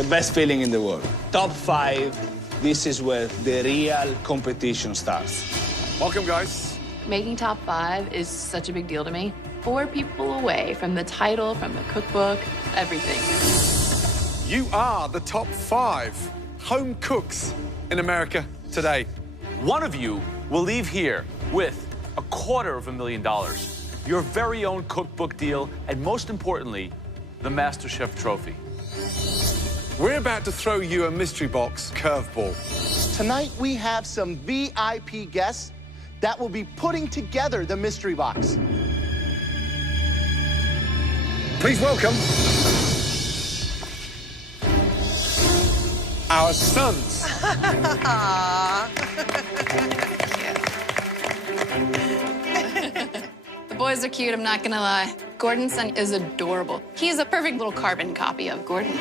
the best feeling in the world. Top 5, this is where the real competition starts. Welcome, guys. Making top 5 is such a big deal to me. 4 people away from the title, from the cookbook, everything. You are the top 5 home cooks in America today. One of you will leave here with $250,000, your very own cookbook deal, and most importantly, the MasterChef trophy. We're about to throw you a mystery box curveball. Tonight, we have some VIP guests that will be putting together the mystery box. Please welcome our sons. The boys are cute, I'm not gonna lie. Gordon's son is adorable. He's a perfect little carbon copy of Gordon.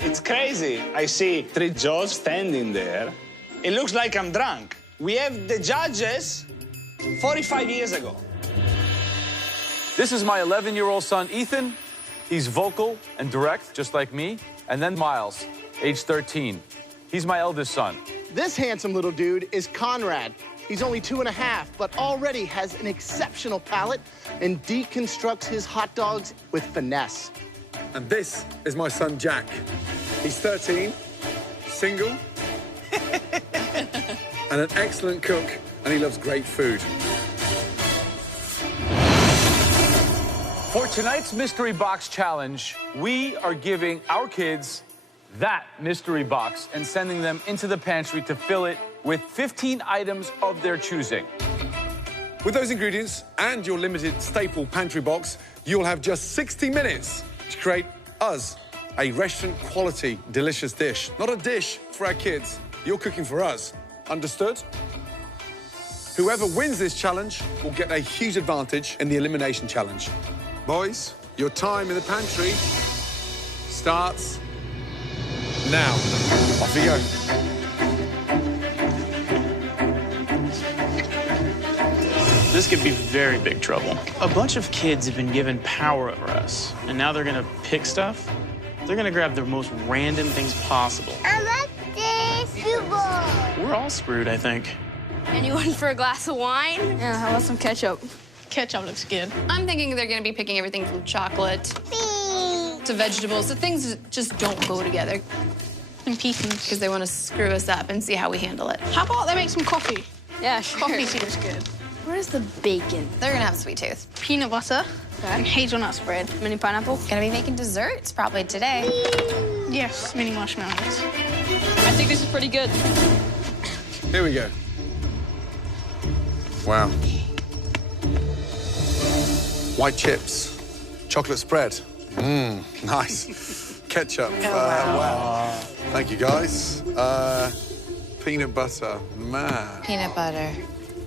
It's crazy. I see 3 Joes standing there. It looks like I'm drunk. We have the judges 45 years ago. This is my 11-year-old son, Ethan. He's vocal and direct, just like me. And then Miles, age 13. He's my eldest son. This handsome little dude is Conrad. He's only 2.5, but already has an exceptional palate and deconstructs his hot dogs with finesse. And this is my son, Jack. He's 13, single, and an excellent cook, and he loves great food. For tonight's Mystery Box Challenge, we are giving our kids that mystery box and sending them into the pantry to fill it with 15 items of their choosing. With those ingredients and your limited staple pantry box, you'll have just 60 minutes to create us a restaurant-quality, delicious dish. Not a dish for our kids. You're cooking for us. Understood? Whoever wins this challenge will get a huge advantage in the elimination challenge. Boys, your time in the pantry starts now. Off you go. This could be very big trouble. A bunch of kids have been given power over us, and now they're gonna pick stuff. They're gonna grab the most random things possible. I like this football. We're all screwed, I think. Anyone for a glass of wine? Yeah, how about some ketchup? Ketchup looks good. I'm thinking they're gonna be picking everything from chocolate to vegetables, the things that just don't go together. And pieces. Because they want to screw us up and see how we handle it. How about they make some coffee? Yeah, sure. Coffee seems good. Where's the bacon? They're gonna have a sweet tooth. Peanut butter and hazelnut spread. Mini pineapple? Gonna be making desserts probably today. Yes, mini marshmallows. I think this is pretty good. Here we go. Wow. White chips, chocolate spread. Mmm, nice. Ketchup. Wow. Thank you, guys. Peanut butter. Man. Peanut butter.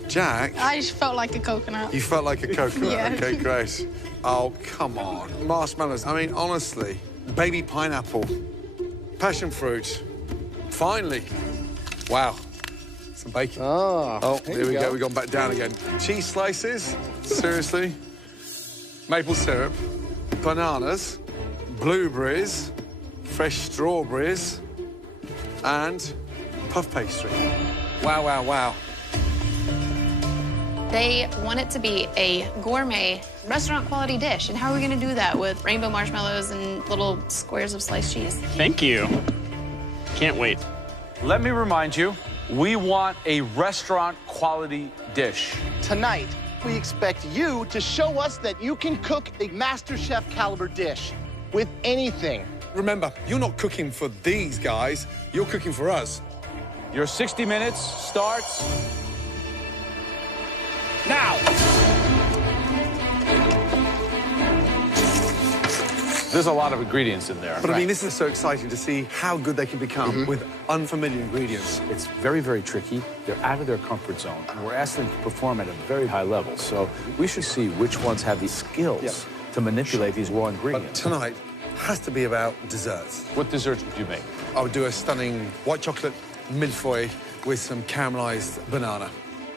Jack, I just felt like a coconut. you felt like a coconut. Yeah. Okay, great. Oh, come on. Marshmallows. I mean, honestly, baby pineapple, passion fruit. Finally. Wow. Some bacon. Oh, Here we go. We've gone back down again. Cheese slices. Seriously. Maple syrup. Bananas. Blueberries. Fresh strawberries. And puff pastry. Wow, wow, wow. They want it to be a gourmet, restaurant-quality dish. And how are we gonna do that with rainbow marshmallows and little squares of sliced cheese? Thank you. Can't wait. Let me remind you, we want a restaurant-quality dish. Tonight, we expect you to show us that you can cook a MasterChef caliber dish with anything. Remember, you're not cooking for these guys. You're cooking for us. Your 60 minutes starts now. There's a lot of ingredients in there. But I mean, this is so exciting to see how good they can become with unfamiliar ingredients. It's very, very tricky. They're out of their comfort zone, and we're asking them to perform at a very high level. So we should see which ones have the skills to manipulate these raw But ingredients. tonight has to be about desserts. What desserts would you make? I would do a stunning white chocolate millefeuille with some caramelized banana.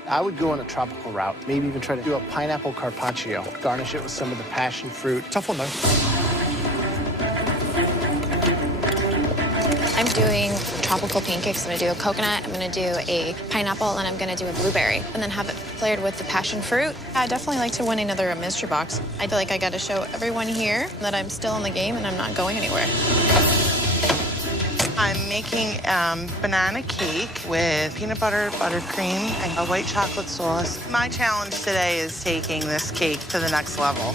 I would go on a tropical route, maybe even try to do a pineapple carpaccio, garnish it with some of the passion fruit. Tough one, though. doing tropical pancakes. I'm gonna do a coconut, I'm gonna do a pineapple, and I'm gonna do a blueberry, and then have it flared with the passion fruit. I definitely like to win another mystery box. I feel like I gotta show everyone here that I'm still in the game and I'm not going anywhere. I'm making banana cake with peanut butter, buttercream, and a white chocolate sauce. My challenge today is taking this cake to the next level.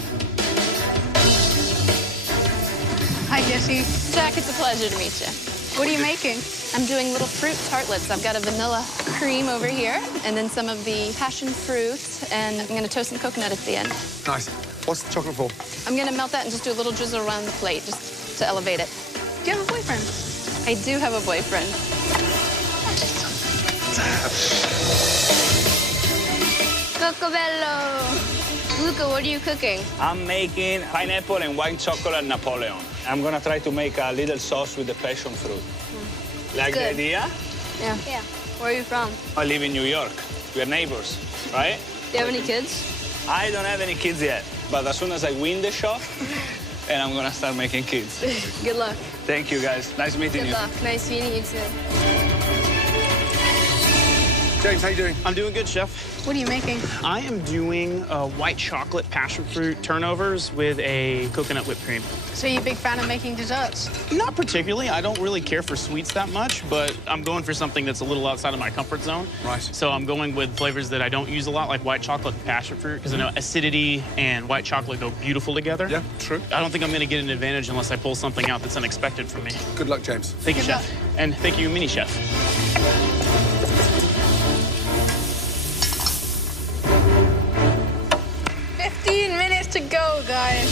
Hi, Jesse. Jack, it's a pleasure to meet you. What are you making? I'm doing little fruit tartlets. I've got a vanilla cream over here, and then some of the passion fruit, and I'm gonna toast some coconut at the end. Nice. What's the chocolate for? I'm gonna melt that and just do a little drizzle around the plate, just to elevate it. Do you have a boyfriend? I do have a boyfriend. Cocobello. Luca, what are you cooking? I'm making pineapple and white chocolate Napoleon. I'm gonna try to make a little sauce with the passion fruit. Like the Good. idea? Yeah. Where are you from? I live in New York. We're neighbors, right? Do you have any kids? I don't have any kids yet, but as soon as I win the shop, and I'm gonna start making kids. Good luck. Thank you, guys. Nice meeting you. Good luck. Nice meeting you, too. James, how you doing? I'm doing good, Chef. What are you making? I am doing white chocolate passion fruit turnovers with a coconut whipped cream. So you're a big fan of making desserts? Not particularly. I don't really care for sweets that much, but I'm going for something that's a little outside of my comfort zone. Right. So I'm going with flavors that I don't use a lot, like white chocolate and passion fruit, because I know acidity and white chocolate go beautiful together. Yeah, true. I don't think I'm going to get an advantage unless I pull something out that's unexpected from me. Good luck, James. Thank you, Good Chef. And thank you, Mini Chef. 15 minutes to go, guys.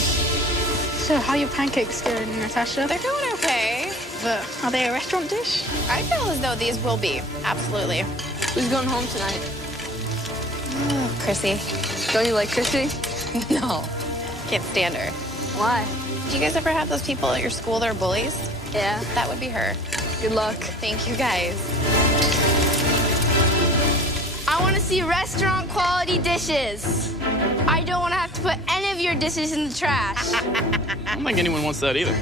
So how are your pancakes going, Natasha? They're going okay. But are they a restaurant dish? I feel as though these will be, absolutely. Who's going home tonight? Oh, Chrissy. Don't you like Chrissy? No, can't stand her. Why? Do you guys ever have those people at your school that are bullies? Yeah. That would be her. Good luck. Thank you, guys. I want to see restaurant quality dishes. I don't want to have to put any of your dishes in the trash. I don't think anyone wants that either.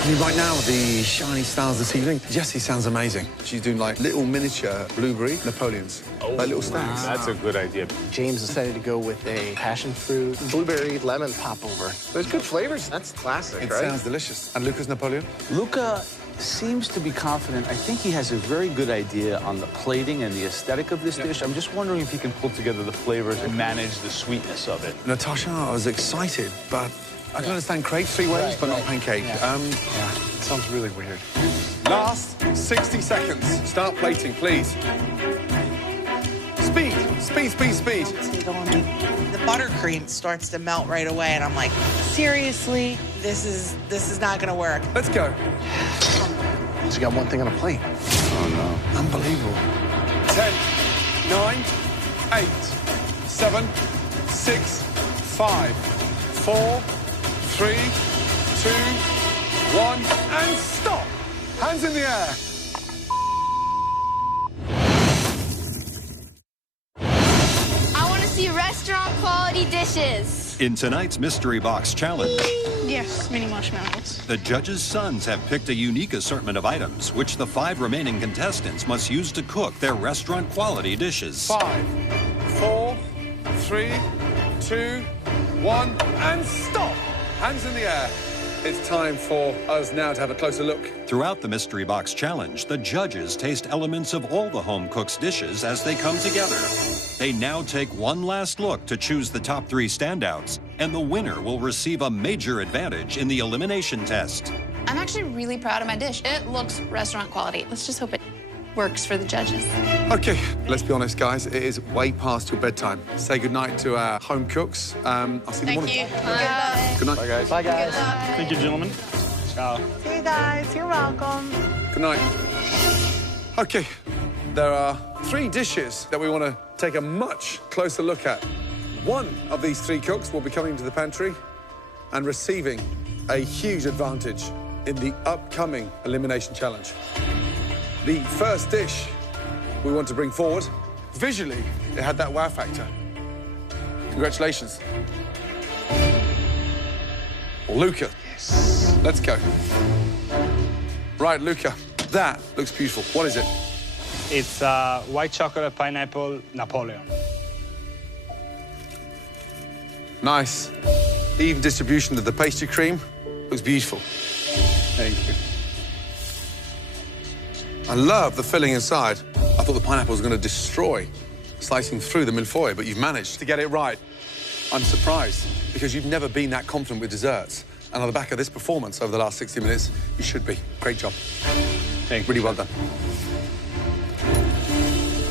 I mean, right now, the shiny stars this evening, Jessie sounds amazing. She's doing, like, little miniature blueberry Napoleons. Like little stacks. That's a good idea. James decided to go with a passion fruit, blueberry, lemon popover. There's good flavors. That's classic, It right? sounds delicious. And Lucas Napoleon? Luca seems to be confident. I think he has a very good idea on the plating and the aesthetic of this dish. I'm just wondering if he can pull together the flavors and manage the sweetness of it. Natasha, I was excited, but I can understand crepe 3 ways, but not pancake. Sounds really weird. Last 60 seconds. Start plating, please. Speed, speed, speed, speed. The buttercream starts to melt right away, and I'm like, seriously, this is not gonna work. Let's go. She's got one thing on a plate. Oh, no. Unbelievable. 10, 9, 8, 7, 6, 5, 4, 3, 2, 1, and stop. Hands in the air. I want to see restaurant quality dishes. In tonight's Mystery Box Challenge, Yes, mini marshmallows. the judges' sons have picked a unique assortment of items, which the 5 remaining contestants must use to cook their restaurant-quality dishes. 5, 4, 3, 2, 1, and stop. Hands in the air. It's time for us now to have a closer look. Throughout the Mystery Box Challenge, the judges taste elements of all the home cook's dishes as they come together. They now take one last look to choose the top 3 standouts, and the winner will receive a major advantage in the elimination test. I'm actually really proud of my dish. It looks restaurant quality. Let's just hope it works for the judges. Okay, let's be honest, guys. It is way past your bedtime. Say goodnight to our home cooks. I'll see you in the morning. Good night. Bye, guys. Bye, guys. Thank you, gentlemen. Ciao. See you guys, you're welcome. Good night. Okay, there are 3 dishes that we want to take a much closer look at. One of these 3 cooks will be coming to the pantry and receiving a huge advantage in the upcoming elimination challenge. The first dish we want to bring forward, visually, it had that wow factor. Congratulations. Luca. Yes. Let's go. Right, Luca, that looks beautiful. What is it? It's white chocolate pineapple Napoleon. Nice. Even distribution of the pastry cream. Looks beautiful. Thank you. I love the filling inside. I thought the pineapple was going to destroy slicing through the millefeuille, but you've managed to get it right. I'm surprised, because you've never been that confident with desserts. And on the back of this performance over the last 60 minutes, you should be. Great job. Thank you. Really well done.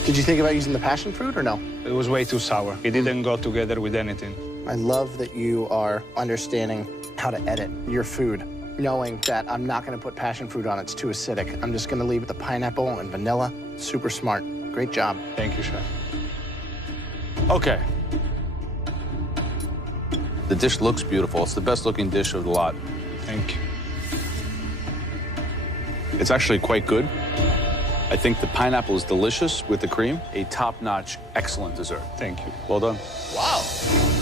Did you think about using the passion fruit or no? It was way too sour. It didn't go together with anything. I love that you are understanding how to edit your food, knowing that I'm not going to put passion fruit on. It's too acidic. I'm just going to leave it the pineapple and vanilla. Super smart. Great job. Thank you, chef. Okay. The dish looks beautiful. It's the best looking dish of the lot. Thank you. It's actually quite good. I think the pineapple is delicious with the cream. A top-notch, excellent dessert. Thank you. Well done. Wow.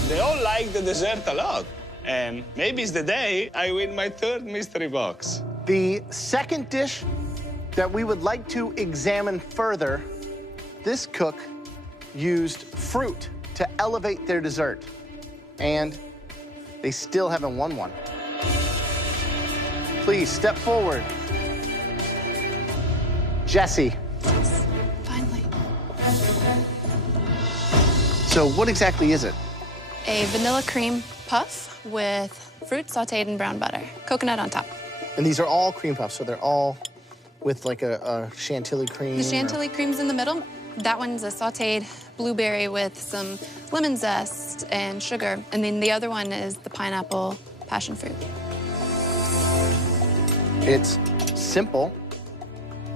They all like the dessert a lot. And maybe it's the day I win my third mystery box. The second dish that we would like to examine further, this cook used fruit to elevate their dessert. And they still haven't won one. Please step forward. Jesse. Finally. So what exactly is it? A vanilla cream puff with fruit sauteed in brown butter. Coconut on top. And these are all cream puffs, so they're all with like a chantilly cream? The chantilly cream's in the middle. That one's a sauteed blueberry with some lemon zest and sugar. And then the other one is the pineapple passion fruit. It's simple,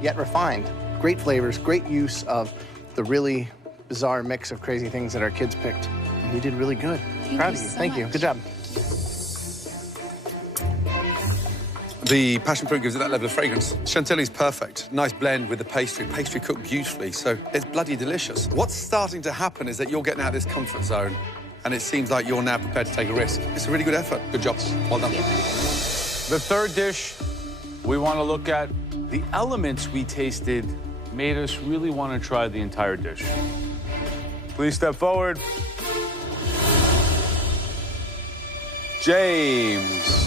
yet refined. Great flavors, great use of the really bizarre mix of crazy things that our kids picked. And you did really good. Proud of you. Thank you. Good job. The passion fruit gives it that level of fragrance. Chantilly's perfect. Nice blend with the pastry. Pastry cooked beautifully, so it's bloody delicious. What's starting to happen is that you're getting out of this comfort zone, and it seems like you're now prepared to take a risk. It's a really good effort. Good job. Well done. The third dish we want to look at, the elements we tasted made us really want to try the entire dish. Please step forward. James.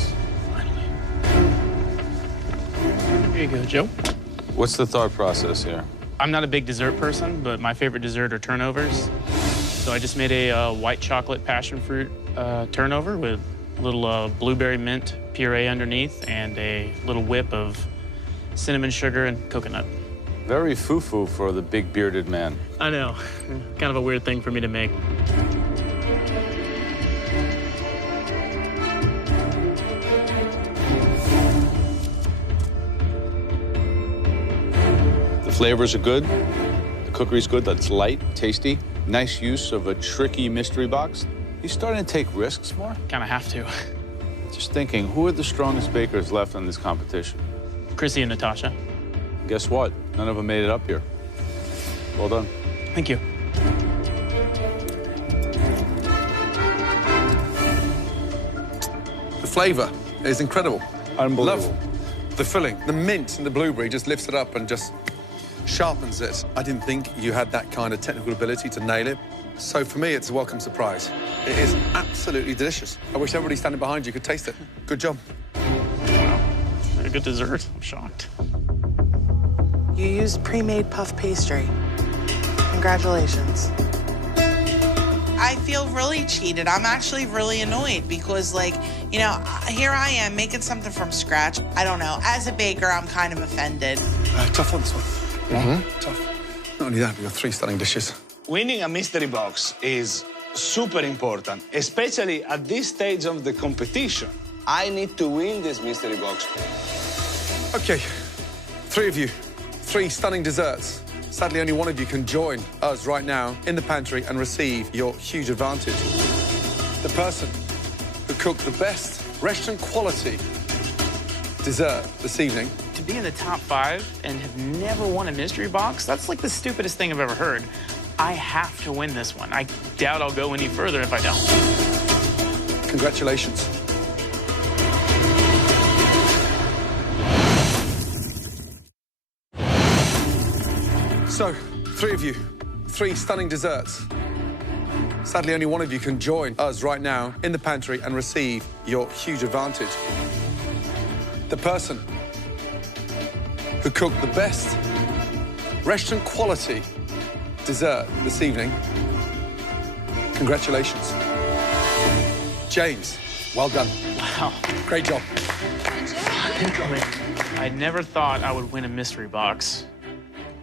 Here you go, Joe. What's the thought process here? I'm not a big dessert person, but my favorite dessert are turnovers. So I just made a white chocolate passion fruit turnover with a little blueberry mint puree underneath and a little whip of cinnamon sugar and coconut. Very foo-foo for the big bearded man. I know. Kind of a weird thing for me to make. The flavors are good. The cookery's good. That's light, tasty. Nice use of a tricky mystery box. He's starting to take risks more. Kind of have to. Just thinking, who are the strongest bakers left in this competition? Chrissy and Natasha. Guess what? None of them made it up here. Well done. Thank you. The flavor is incredible. Unbelievable. Love the filling. The mint and the blueberry just lifts it up and just sharpens it. I didn't think you had that kind of technical ability to nail it. So for me, it's a welcome surprise. It is absolutely delicious. I wish everybody standing behind you could taste it. Good job. Wow. A good dessert. I'm shocked. You used pre-made puff pastry. Congratulations. I feel really cheated. I'm actually really annoyed because, like, you know, here I am making something from scratch. I don't know. As a baker, I'm kind of offended. Tough on this one. Tough. Not only that, we've got 3 stunning dishes. Winning a mystery box is super important, especially at this stage of the competition. I need to win this mystery box. Okay, 3 of you, 3 stunning desserts. Sadly, only one of you can join us right now in the pantry and receive your huge advantage. The person who cooked the best restaurant quality dessert this evening. To be in the top 5 and have never won a mystery box, that's like the stupidest thing I've ever heard. I have to win this one. I doubt I'll go any further if I don't. Congratulations. So, 3 of you, 3 stunning desserts. Sadly, only one of you can join us right now in the pantry and receive your huge advantage. The person who cooked the best restaurant quality dessert this evening. Congratulations. James, well done. Wow. Great job. I never thought I would win a mystery box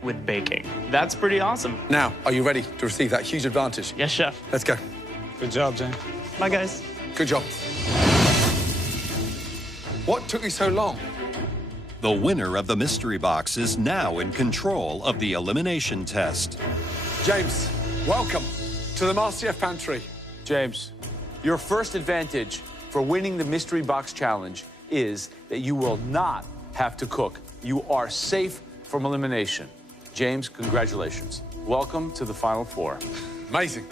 with baking. That's pretty awesome. Now, are you ready to receive that huge advantage? Yes, chef. Let's go. Good job, James. Bye, guys. Good job. What took you so long? The winner of the mystery box is now in control of the elimination test. James, welcome to the MasterChef pantry. James, your first advantage for winning the mystery box challenge is that you will not have to cook. You are safe from elimination. James, congratulations. Welcome to the Final Four. Amazing.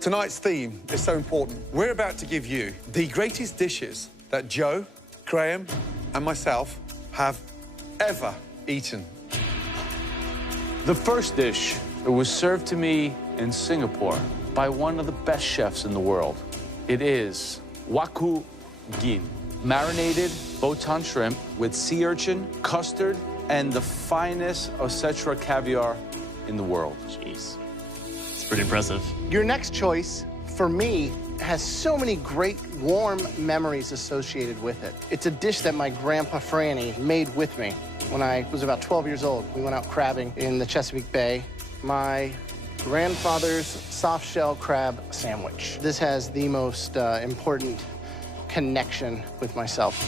Tonight's theme is so important. We're about to give you the greatest dishes that Joe, Graham, and myself have ever eaten. The first dish was served to me in Singapore by one of the best chefs in the world. It is waku gin, marinated botan shrimp with sea urchin, custard, and the finest Osetra caviar in the world. Jeez. It's pretty impressive. Your next choice, for me, has so many great warm memories associated with it. It's a dish that my grandpa Franny made with me when I was about 12 years old. We went out crabbing in the Chesapeake Bay. My grandfather's soft shell crab sandwich. This has the most important connection with myself.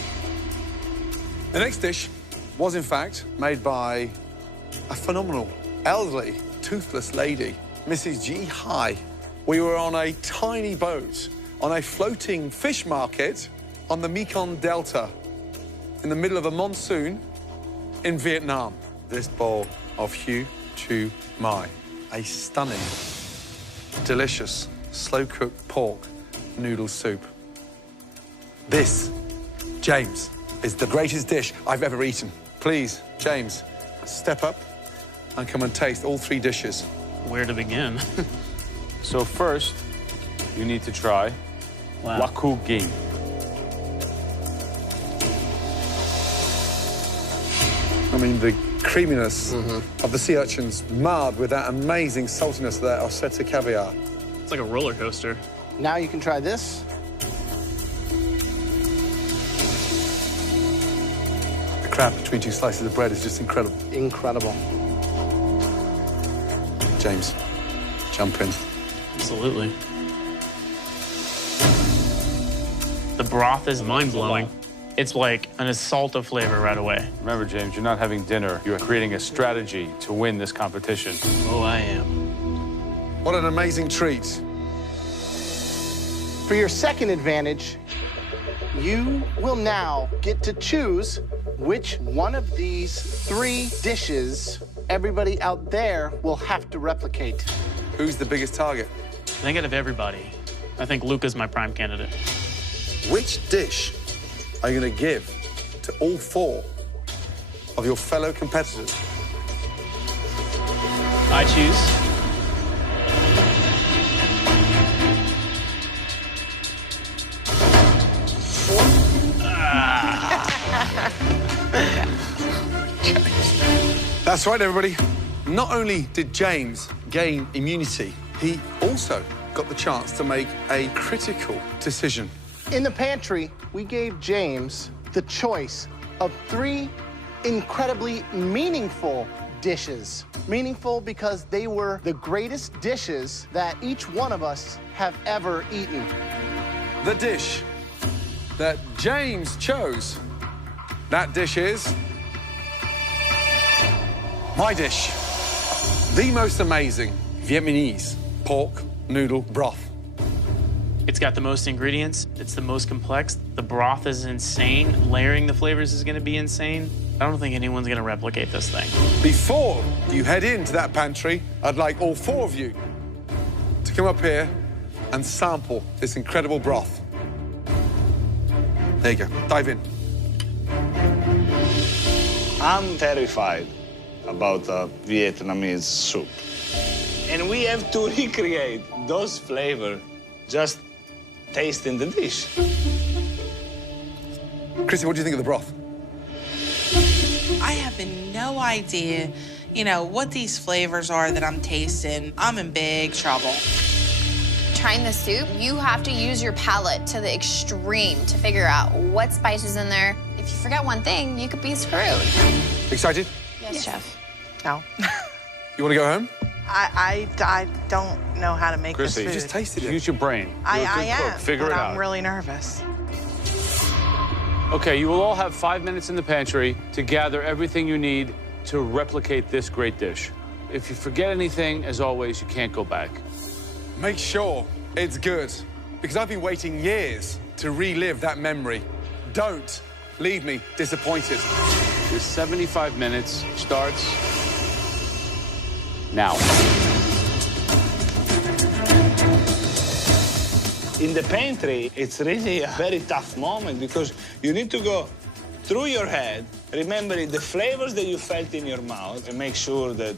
The next dish was, in fact, made by a phenomenal, elderly, toothless lady, Mrs. G. Hai. We were on a tiny boat on a floating fish market on the Mekong Delta in the middle of a monsoon in Vietnam. This bowl of Hu Chu Mai, a stunning, delicious, slow-cooked pork noodle soup. This, James, is the greatest dish I've ever eaten. Please, James, step up and come and taste all 3 dishes. Where to begin? So first, you need to try waku gin. I mean, the creaminess of the sea urchins marred with that amazing saltiness of that Osetra caviar. It's like a roller coaster. Now you can try this. The crab between 2 slices of bread is just incredible. Incredible. James, jump in. Absolutely. The broth is mind-blowing. It's like an assault of flavor right away. Remember, James, you're not having dinner. You're creating a strategy to win this competition. Oh, I am. What an amazing treat. For your second advantage, you will now get to choose which one of these 3 dishes everybody out there will have to replicate. Who's the biggest target? I think out of everybody, I think Luca's my prime candidate. Which dish are you going to give to all 4 of your fellow competitors? I choose That's right, everybody. Not only did James gain immunity, he also got the chance to make a critical decision. In the pantry, we gave James the choice of 3 incredibly meaningful dishes. Meaningful because they were the greatest dishes that each one of us have ever eaten. The dish that James chose, that dish is my dish. The most amazing Vietnamese pork noodle broth. It's got the most ingredients. It's the most complex. The broth is insane. Layering the flavors is going to be insane. I don't think anyone's going to replicate this thing. Before you head into that pantry, I'd like all 4 of you to come up here and sample this incredible broth. There you go. Dive in. I'm terrified. about Vietnamese soup. And we have to recreate those flavors, just tasting the dish. Chrissy, what do you think of the broth? I have no idea, what these flavors are that I'm tasting. I'm in big trouble. Trying the soup, you have to use your palate to the extreme to figure out what spices in there. If you forget one thing, you could be screwed. Excited? Yes, chef. No. You want to go home? I don't know how to make Chrissy, this food. You just tasted it. Use your brain. I You're a good cook. am, Figure but it out. I'm really nervous. Okay, you will all have 5 minutes in the pantry to gather everything you need to replicate this great dish. If you forget anything, as always, you can't go back. Make sure it's good, because I've been waiting years to relive that memory. Don't leave me disappointed. Your 75 minutes starts now. In the pantry, it's really a very tough moment because you need to go through your head, remembering the flavors that you felt in your mouth, and make sure that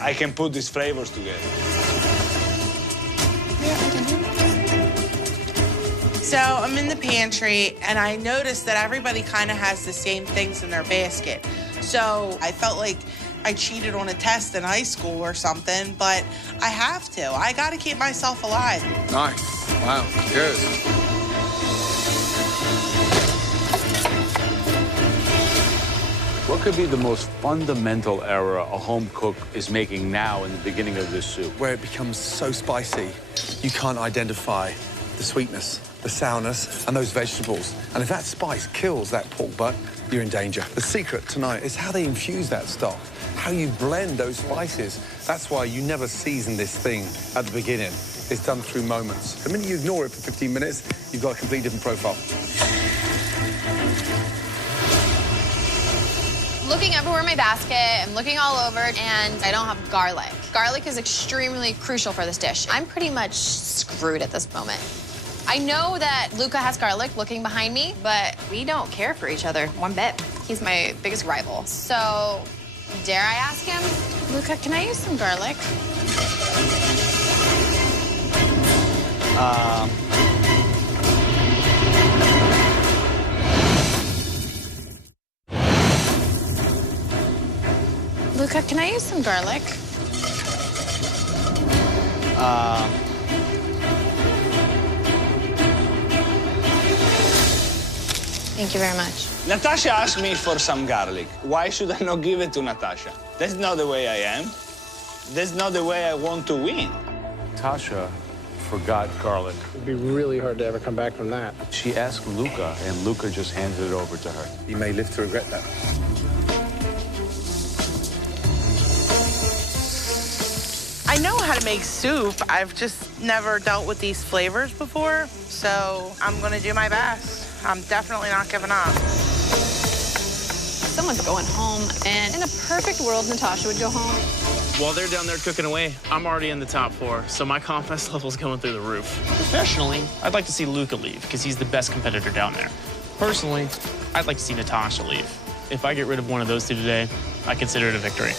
I can put these flavors together. So I'm in the pantry, and I noticed that everybody kind of has the same things in their basket. So I felt like I cheated on a test in high school or something, but I have to. I got to keep myself alive. Nice. Wow, good. What could be the most fundamental error a home cook is making now in the beginning of this soup? Where it becomes so spicy, you can't identify the sweetness, the sourness, and those vegetables. And if that spice kills that pork butt, you're in danger. The secret tonight is how they infuse that stock, how you blend those spices. That's why you never season this thing at the beginning. It's done through moments. The minute you ignore it for 15 minutes, you've got a completely different profile. Looking everywhere in my basket, I'm looking all over, and I don't have garlic. Garlic is extremely crucial for this dish. I'm pretty much screwed at this moment. I know that Luca has garlic looking behind me, but we don't care for each other one bit. He's my biggest rival. So, dare I ask him, Luca, can I use some garlic? Luca, can I use some garlic? Thank you very much. Natasha asked me for some garlic. Why should I not give it to Natasha? That's not the way I am. That's not the way I want to win. Tasha forgot garlic. It'd be really hard to ever come back from that. She asked Luca, and Luca just handed it over to her. You may live to regret that. I know how to make soup. I've just never dealt with these flavors before, so I'm gonna do my best. I'm definitely not giving up. Someone's going home, and in a perfect world, Natasha would go home. While they're down there cooking away, I'm already in the top 4, so my confidence level's going through the roof. Professionally, I'd like to see Luca leave, because he's the best competitor down there. Personally, I'd like to see Natasha leave. If I get rid of one of those two today, I consider it a victory.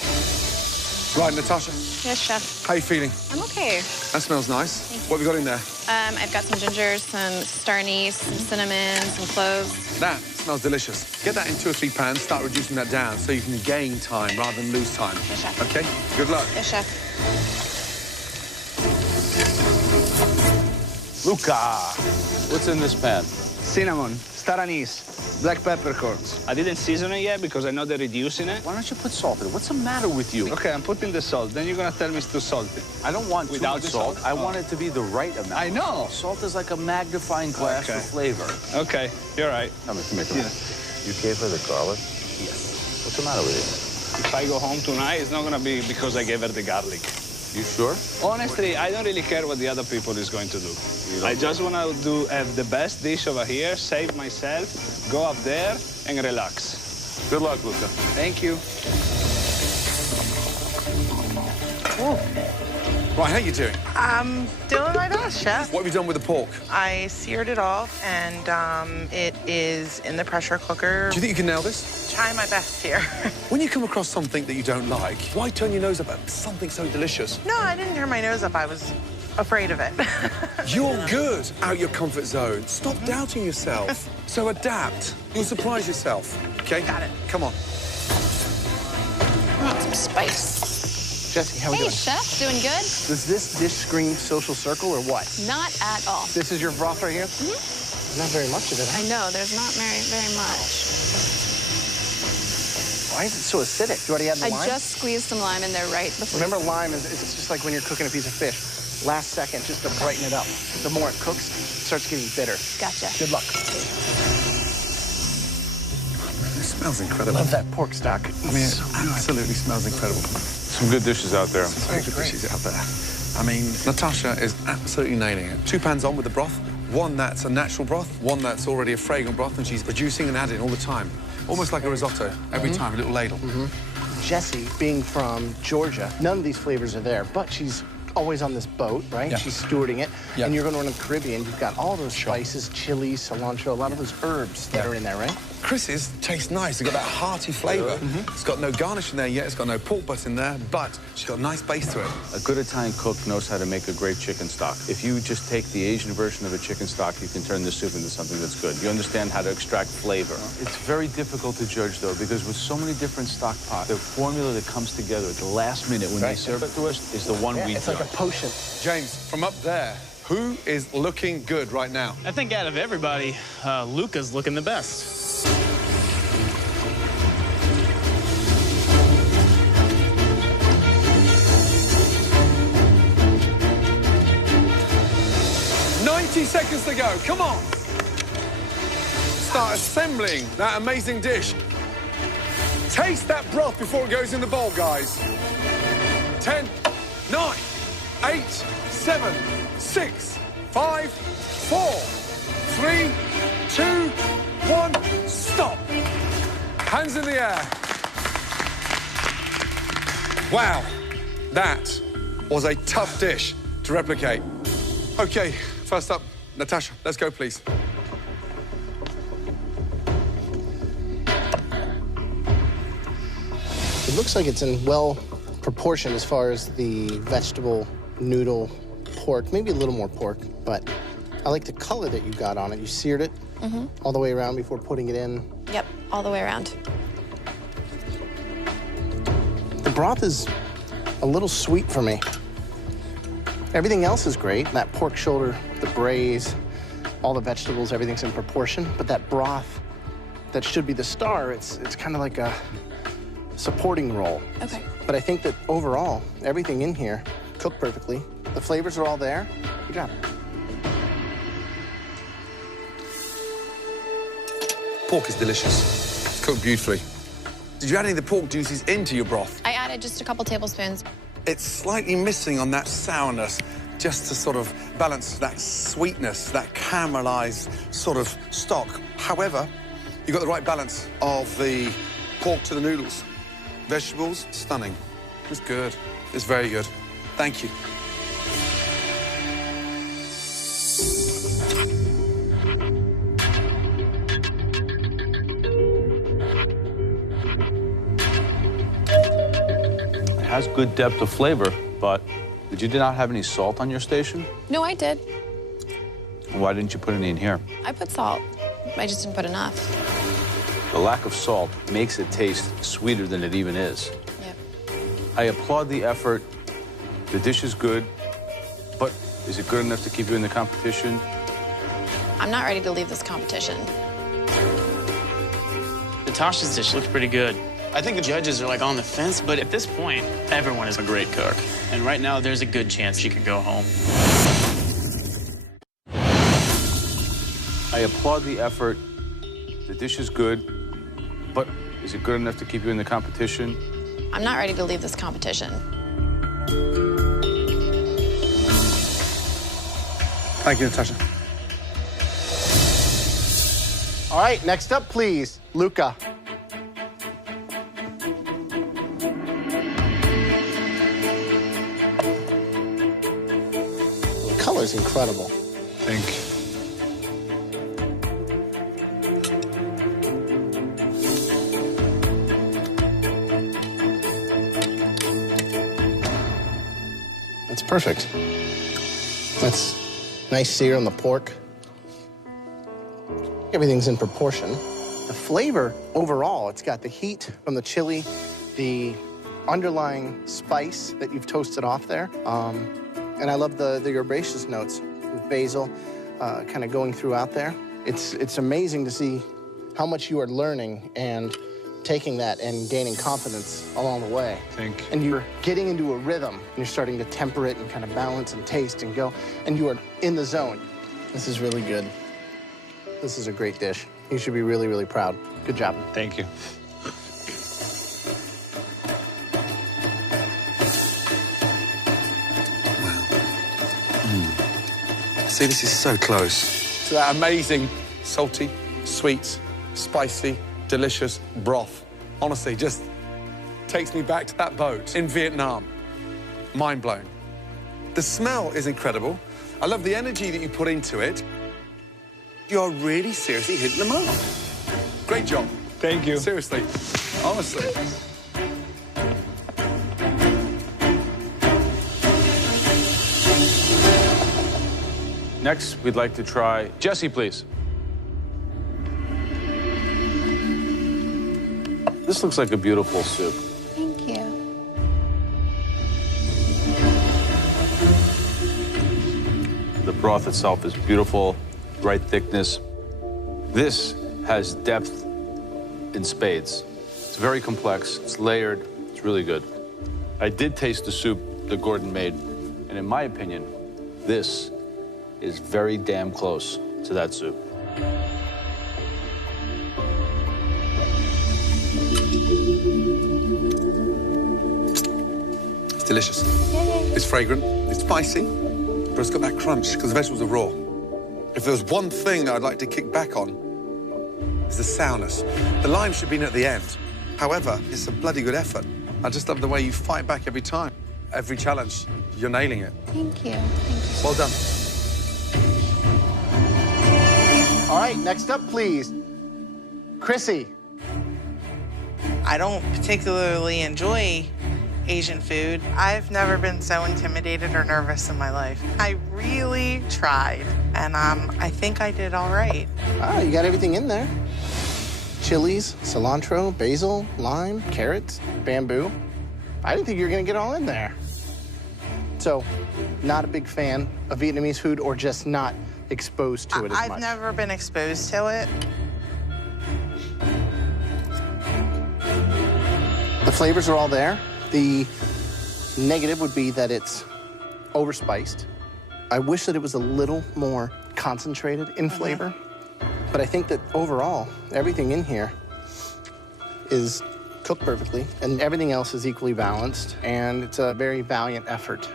Right, Natasha. Yes, chef. How you feeling? I'm okay. That smells nice. What have you got in there? I've got some ginger, some star anise, some cinnamon, some cloves. That smells delicious. Get that in 2 or 3 pans, start reducing that down so you can gain time rather than lose time. Yes, chef. Okay? Good luck. Yes, chef. Luca, what's in this pan? Cinnamon, star anise, black peppercorns. I didn't season it yet because I know they're reducing it. Why don't you put salt in it? What's the matter with you? Okay, I'm putting the salt. Then you're gonna tell me it's too salty. I don't want too much the salt. I want it to be the right amount. I know. Salt is like a magnifying glass for flavor. Okay, you're right. Come here. You gave her the garlic? Yes. What's the matter with you? If I go home tonight, it's not gonna be because I gave her the garlic. You sure? Honestly, I don't really care what the other people is going to do. I just want to have the best dish over here, save myself, go up there, and relax. Good luck, Luca. Thank you. Right, how you doing? I'm doing my best, chef. What have you done with the pork? I seared it off, and it is in the pressure cooker. Do you think you can nail this? Trying my best here. When you come across something that you don't like, why turn your nose up at something so delicious? No, I didn't turn my nose up. I was afraid of it. You're good out your comfort zone. Stop doubting yourself. So adapt. You'll surprise yourself. Okay? Got it. Come on. I want some spice. Jesse, how we doing? Hey, chef, doing good? Does this dish scream social circle or what? Not at all. This is your broth right here? Mm-hmm. Not very much of it, huh? I know, there's not very much. Why is it so acidic? You already add the lime? I just squeezed some lime in there right before. Remember, lime is it's just like when you're cooking a piece of fish. Last second, just to brighten it up. The more it cooks, it starts getting bitter. Gotcha. Good luck. It smells incredible. Love that pork stock. I mean, it absolutely smells incredible. Some good dishes out there. Some good dishes out there. I mean, Natasha is absolutely nailing it. 2 pans on with the broth. One that's a natural broth, one that's already a fragrant broth, and she's reducing and adding all the time. Almost like a risotto every time, a little ladle. Jessie, being from Georgia, none of these flavors are there, but she's always on this boat, right? Yeah. She's stewarding it. Yeah. And you're going to run in the Caribbean. You've got all those spices, chilies, cilantro, a lot of those herbs that are in there, right? Chris's tastes nice. It's got that hearty flavour. It's got no garnish in there yet. It's got no pork butt in there, but she's got a nice base to it. A good Italian cook knows how to make a great chicken stock. If you just take the Asian version of a chicken stock, you can turn this soup into something that's good. You understand how to extract flavor. It's very difficult to judge, though, because with so many different stock pots, the formula that comes together at the last minute when they serve it to us is the one we It's judge. like a potion. James, from up there, who is looking good right now? I think out of everybody, Luca's looking the best. Seconds to go. Come on. Start assembling that amazing dish. Taste that broth before it goes in the bowl, guys. 10, 9, 8, 7, 6, 5, 4, 3, 2, 1. Stop. Hands in the air. Wow. That was a tough dish to replicate. Okay. First up, Natasha, let's go, please. It looks like it's in well proportion as far as the vegetable, noodle, pork, maybe a little more pork, but I like the color that you got on it. You seared it all the way around before putting it in. Yep, all the way around. The broth is a little sweet for me. Everything else is great. That pork shoulder, the braise, all the vegetables, everything's in proportion. But that broth, that should be the star, it's kind of like a supporting role. Okay. But I think that overall, everything in here cooked perfectly. The flavors are all there. Good job. Pork is delicious. It's cooked beautifully. Did you add any of the pork juices into your broth? I added just a couple tablespoons. It's slightly missing on that sourness, just to sort of balance that sweetness, that caramelized sort of stock. However, you got the right balance of the pork to the noodles. Vegetables, stunning. It's good. It's very good. Thank you. It has good depth of flavor, but did you not have any salt on your station? No, I did. Why didn't you put any in here? I put salt. I just didn't put enough. The lack of salt makes it taste sweeter than it even is. Yep. I applaud the effort. The dish is good, but is it good enough to keep you in the competition? I'm not ready to leave this competition. Natasha's dish looks pretty good. I think the judges are like on the fence, but at this point, everyone is a great cook. And right now, there's a good chance she could go home. I applaud the effort. The dish is good, but is it good enough to keep you in the competition? I'm not ready to leave this competition. Thank you, Natasha. All right, next up, please, Luca. color's incredible. Thank you. That's perfect. That's nice sear on the pork. Everything's in proportion. The flavor overall, it's got the heat from the chili, the underlying spice that you've toasted off there. And I love the herbaceous notes with basil kind of going throughout there. It's amazing to see how much you are learning and taking that and gaining confidence along the way. Thank you. And you're getting into a rhythm, and you're starting to temper it and kind of balance and taste and go, and you are in the zone. This is really good. This is a great dish. You should be really, really proud. Good job. Thank you. See, this is so close to that amazing, salty, sweet, spicy, delicious broth. Honestly, just takes me back to that boat in Vietnam. Mind blown. The smell is incredible. I love the energy that you put into it. You're really seriously hitting the mark. Great job. Thank you. Seriously, honestly. Next, we'd like to try Jesse, please. This looks like a beautiful soup. Thank you. The broth itself is beautiful, right thickness. This has depth in spades. It's very complex, it's layered, it's really good. I did taste the soup that Gordon made, and in my opinion, this is very damn close to that soup. It's delicious. It's fragrant, it's spicy, but it's got that crunch because the vegetables are raw. If there was one thing I'd like to kick back on, it's the sourness. The lime should be in at the end. However, it's a bloody good effort. I just love the way you fight back every time. Every challenge, you're nailing it. Thank you. Thank you. Well done. All right, next up, please. Chrissy. I don't particularly enjoy Asian food. I've never been so intimidated or nervous in my life. I really tried, and I think I did all right. Ah, you got everything in there. Chilies, cilantro, basil, lime, carrots, bamboo. I didn't think you were gonna get all in there. So, not a big fan of Vietnamese food or just not exposed to it as much? I've never been exposed to it. The flavors are all there. The negative would be that it's overspiced. I wish that it was a little more concentrated in flavor, but I think that overall, everything in here is cooked perfectly, and everything else is equally balanced, and it's a very valiant effort.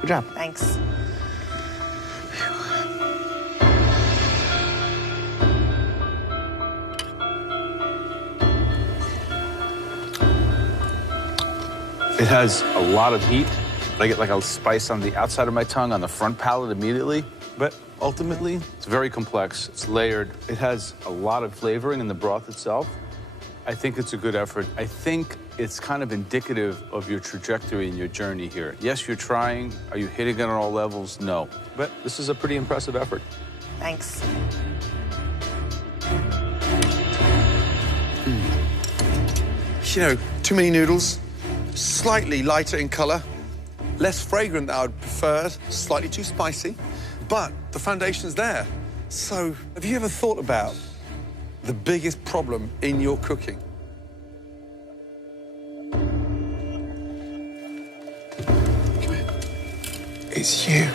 Good job. Thanks. It has a lot of heat. I get like a spice on the outside of my tongue, on the front palate immediately. But ultimately, it's very complex. It's layered. It has a lot of flavoring in the broth itself. I think it's a good effort. I think it's kind of indicative of your trajectory and your journey here. Yes, you're trying. Are you hitting it on all levels? No. But this is a pretty impressive effort. Thanks. You know, too many noodles, slightly lighter in color, less fragrant than I would prefer, slightly too spicy, but the foundation's there. So, have you ever thought about the biggest problem in your cooking? It's you.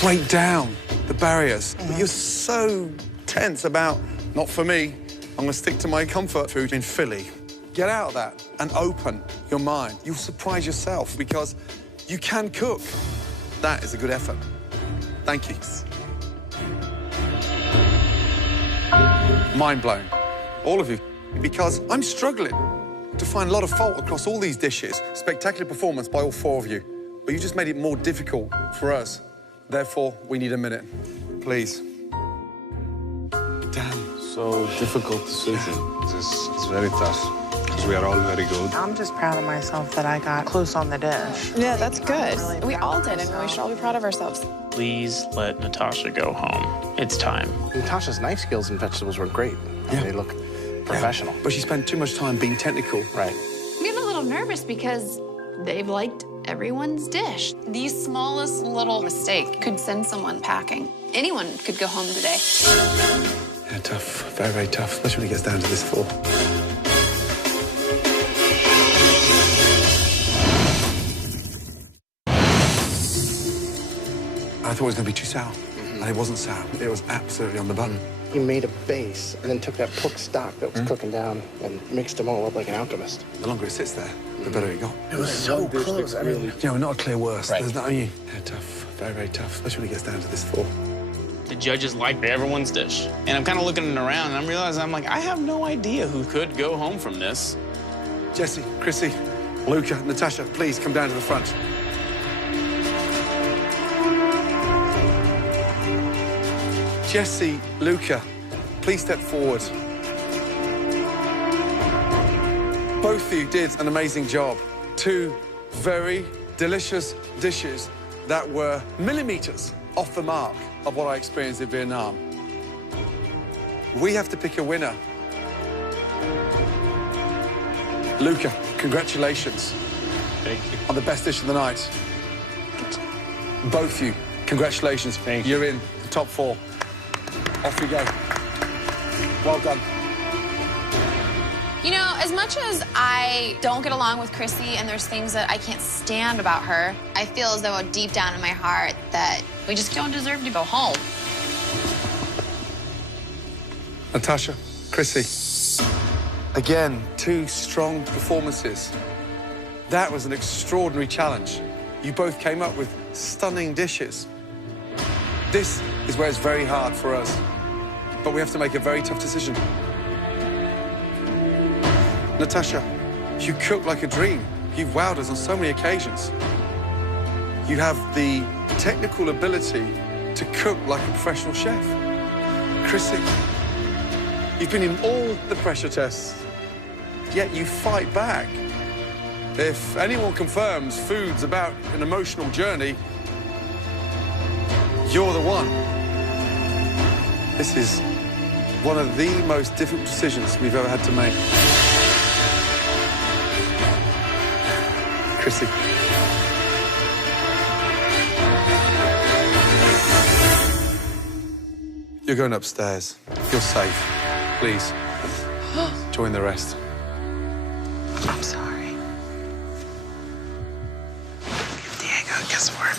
Break down the barriers. But you're so tense about, not for me, I'm gonna stick to my comfort food in Philly. Get out of that and open your mind. You'll surprise yourself because you can cook. That is a good effort. Thank you. Mind blown, all of you, because I'm struggling to find a lot of fault across all these dishes. Spectacular performance by all four of you. but you just made it more difficult for us. Therefore, we need a minute. Please. Damn. So difficult decision. It's very tough, because we are all very good. I'm just proud of myself that I got close on the dish. Yeah, that's good. We all did, and we should all be proud of ourselves. Please let Natasha go home. It's time. Natasha's knife skills and vegetables were great. Yeah. They look professional. But she spent too much time being technical. Right. I'm getting a little nervous because they've liked everyone's dish. The smallest little mistake could send someone packing. Anyone could go home today. Yeah, tough. Very, very tough, especially when it gets down to this four. I thought it was going to be too sour, and it wasn't sour. It was absolutely on the button. He made a base and then took that pork stock that was cooking down and mixed them all up like an alchemist. The longer it sits there, the better it got. It was so close. I mean, you know, not a clear worse. Right. There's not yeah, tough. Very, very tough, especially when it gets down to this four. The judges liked everyone's dish. And I'm kind of looking around, and I'm realizing, I'm like, I have no idea who could go home from this. Jesse, Chrissy, Luca, Natasha, please come down to the front. Jesse, Luca, please step forward. Both of you did an amazing job. Two very delicious dishes that were millimeters off the mark of what I experienced in Vietnam. We have to pick a winner. Luca, congratulations. Thank you. On the best dish of the night. Both of you, congratulations. Thank you. You're in the top four. Off we go. Well done. You know, as much as I don't get along with Chrissy and there's things that I can't stand about her, I feel as though deep down in my heart that we just don't deserve to go home. Natasha, Chrissy, again, two strong performances. That was an extraordinary challenge. You both came up with stunning dishes. This is where it's very hard for us, but we have to make a very tough decision. Natasha, you cook like a dream. You've wowed us on so many occasions. You have the technical ability to cook like a professional chef. Chrissy, you've been in all the pressure tests, yet you fight back. If anyone confirms food's about an emotional journey, you're the one. This is one of the most difficult decisions we've ever had to make. Chrissy. You're going upstairs. You're safe. Please, join the rest. I'm sorry. Diego, guess what?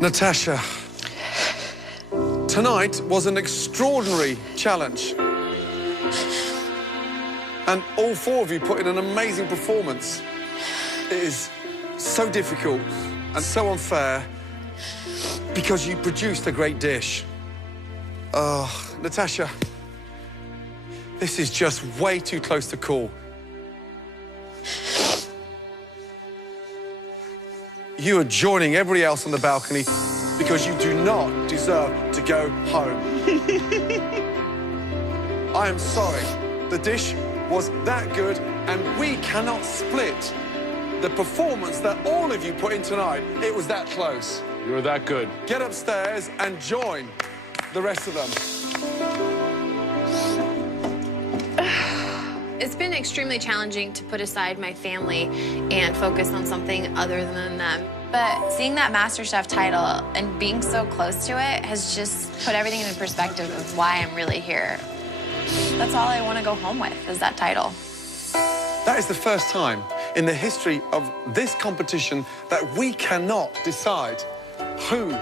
Natasha, tonight was an extraordinary challenge. And all four of you put in an amazing performance. It is so difficult and so unfair because you produced a great dish. Natasha, this is just way too close to call. You are joining everybody else on the balcony because you do not deserve to go home. I am sorry. The dish was that good, and we cannot split the performance that all of you put in tonight. It was that close. You were that good. Get upstairs and join the rest of them. It's been extremely challenging to put aside my family and focus on something other than them. But seeing that MasterChef title and being so close to it has just put everything into perspective of why I'm really here. That's all I want to go home with, is that title. That is the first time in the history of this competition that we cannot decide who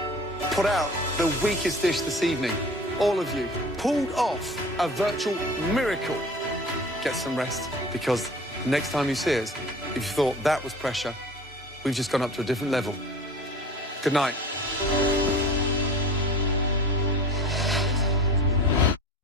put out the weakest dish this evening. All of you pulled off a virtual miracle. Get some rest, because next time you see us, if you thought that was pressure, we've just gone up to a different level. Good night.